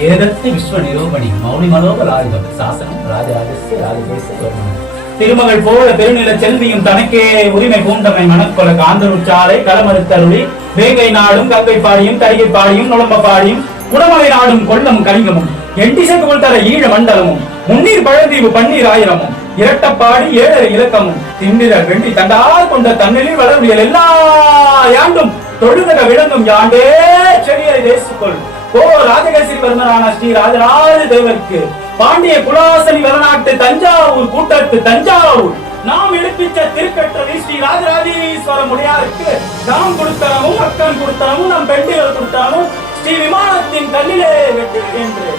ஏதத்து விஸ்வ நிரூபணி மௌனி மனோகலாயுதம் சாசனம் ராஜராஜஸ்ய ராஜதேச திருமகள் போல பெருநில செல்வியும் தனக்கே உரிமை பூண்டமை மனக்கொல காந்தருச்சாலை களமறுத்தருளி வேங்கை நாடும் கங்கை பாடியும் தரிகை பாடியும் நுழம்ப பாடியும் குடமலை நாடும் கொல்லமும் கலிங்கமும் எண்டிசைக்குள் தர ஈழ மண்டலமும் முன்னீர் பழந்தீவு பன்னீர் ஆயிரமும் இரட்டப்பாடி ஏழரை இலக்கமும் திண்டிர வெண்டி தண்டால் கொண்ட தன்னிலில் வளர்வியல் எல்லா யாண்டும் தொழுதக விளங்கும் யாண்டே செடியை தேசுக்குள் ஓ ராஜகேசரி வர்மனான ஸ்ரீ ராஜராஜ தேவருக்கு பாண்டிய குலாசனி வளநாட்டு தஞ்சாவூர் கூட்டத்து தஞ்சாவூர் நாம் எடுப்பிச்ச திருக்கட்டளை ஸ்ரீ ராஜராஜேஸ்வர முடையாருக்கு நாம் கொடுத்தனமும் அக்கன் கொடுத்தனமும் நம் பெண்டிகள் கொடுத்தனமும் ஸ்ரீ விமானத்தின் கல்லிலே வெட்டு என்று